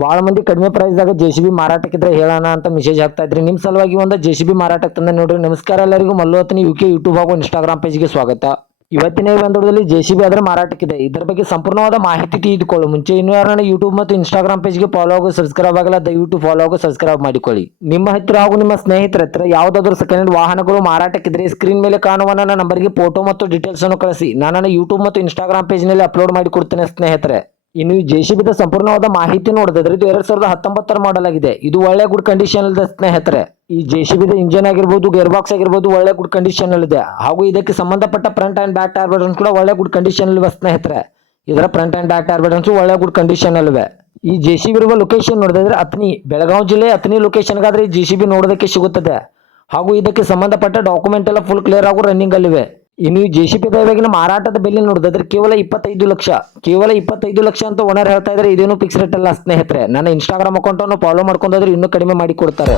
ಭಾಳ ಮಂದಿ ಕಡಿಮೆ ಪ್ರೈಸ್ದಾಗ JCB ಮಾರಾಟಕ್ಕಿದ್ರೆ ಹೇಳೋಣ ಅಂತ ಮೆಸೇಜ್ ಹಾಕ್ತಾ ಇದ್ರಿ. ನಿಮ್ಮ ಸಲುವಾಗಿ ಒಂದು JCB ಮಾರಾಟಕ್ಕೆ ತಂದೆ ನೋಡ್ರಿ. ನಮಸ್ಕಾರ ಎಲ್ಲರಿಗೂ, ಮಲ್ಲುವತ್ನಿ UK ಯೂಟ್ಯೂಬ್ ಹಾಗೂ ಇನ್ಸ್ಟಾಗ್ರಾಮ್ ಪೇಜ್ಗೆ ಸ್ವಾಗತ. ಇವತ್ತಿನ ಈ ಬಂದೋಡದಲ್ಲಿ JCB ಅದರ ಮಾರಾಟಕ್ಕಿದೆ. ಇದರ ಬಗ್ಗೆ ಸಂಪೂರ್ಣವಾದ ಮಾಹಿತಿ ತಿಳಿದುಕೊಳ್ಳು ಮುಂಚೆ ಇನ್ನೂ ಯಾರನ್ನ ಯೂಟ್ಯೂಬ್ ಮತ್ತು ಇನ್ಸ್ಟಾಗ್ರಾಮ್ ಪೇಜ್ಗೆ ಫಾಲೋ ಆಗೋ ಸಬ್ಸ್ಕ್ರೈಬ್ ಆಗಲ್ಲ, ದಯವಿಟ್ಟು ಫಾಲೋ ಆಗೋ ಸಬ್ಸ್ಕ್ರೈಬ್ ಮಾಡಿಕೊಳ್ಳಿ. ನಿಮ್ಮ ಹತ್ತಿರ ಹಾಗೂ ನಿಮ್ಮ ಸ್ನೇಹಿತರ ಹತ್ರ ಯಾವುದಾದ್ರೂ ಸೆಕೆಂಡ್ ಹ್ಯಾಂಡ್ ವಾಹನಗಳು ಮಾರಾಟಕ್ಕಿದ್ರೆ ಸ್ಕ್ರೀನ್ ಮೇಲೆ ಕಾಣುವ ನನ್ನ ನಂಬರ್ಗೆ ಫೋಟೋ ಮತ್ತು ಡೀಟೇಲ್ಸ್ ಅನ್ನು ಕಳಿಸಿ. ನಾನು ಯೂಟ್ಯೂಬ್ ಮತ್ತು ಇನ್ಸ್ಟಾಗ್ರಾಮ್ ಪೇಜ್ನಲ್ಲಿ ಅಪ್ಲೋಡ್ ಮಾಡಿ ಕೊಡ್ತೇನೆ ಸ್ನೇಹಿತರೆ. ಇನ್ನು ಈ JCB ಸಂಪೂರ್ಣವಾದ ಮಾಹಿತಿ ನೋಡಿದ್ರೆ ಇದು 2019 ಮಾಡಲ್ ಆಗಿದೆ. ಇದು ಒಳ್ಳೆ ಗುಡ್ ಕಂಡೀಷನ್ ಇದೆ ಸ್ನೇಹಿತರೆ. ಈ JCB ಇಂಜಿನ್ ಆಗಿರ್ಬೋದು, ಗೇರ್ ಬಾಕ್ಸ್ ಆಗಿರ್ಬೋದು ಒಳ್ಳೆ ಗುಡ್ ಕಂಡೀಷನ್ ಇದೆ. ಹಾಗೂ ಇದಕ್ಕೆ ಸಂಬಂಧಪಟ್ಟ front and back tyre buttons ಕೂಡ ಒಳ್ಳೆ ಗುಡ್ ಕಂಡೀಷನ್ ಇವೆ ಸ್ನೇಹಿತರೆ. ಇದರ front and back tyre buttons ಒಳ್ಳೆ ಗುಡ್ ಕಂಡೀಷನ್ ಇವೆ. ಈ JCB ಇರುವ ಲೊಕೇಶನ್ ನೋಡಿದ್ರೆ ಅಥಣಿ, ಬೆಳಗಾವಿ ಜಿಲ್ಲೆ ಅಥಣಿ ಲೊಕೇಶನ್ಗಾದ್ರೆ ಈ JCB ನೋಡೋದಕ್ಕೆ ಸಿಗುತ್ತದೆ. ಹಾಗೂ ಇದಕ್ಕೆ ಸಂಬಂಧಪಟ್ಟ ಡಾಕ್ಯುಮೆಂಟ್ ಎಲ್ಲ ಫುಲ್ ಕ್ಲಿಯರ್ ಹಾಗೂ ರನ್ನಿಂಗ್ ಅಲ್ಲಿವೆ. ಇನ್ನು ಈ JCB ಇವಾಗಿನ ಮಾರಾಟದ ಬೆಲೆ ನೋಡಿದ್ರೆ ಕೇವಲ 25 ಲಕ್ಷ, ಕೇವಲ 25 ಲಕ್ಷ ಅಂತ ಓನರ್ ಹೇಳ್ತಾ ಇದ್ದಾರೆ. ಇದೇನು ಫಿಕ್ಸ್ ರೇಟ್ ಅಲ್ಲ ಸ್ನೇಹಿತರೆ. ನನ್ನ ಇನ್ಸ್ಟಾಗ್ರಾಮ್ ಅಕೌಂಟ್ ಅನ್ನು ಫಾಲೋ ಮಾಡ್ಕೊಂಡ್ರೆ ಇನ್ನೂ ಕಡಿಮೆ ಮಾಡಿ ಕೊಡ್ತಾರೆ.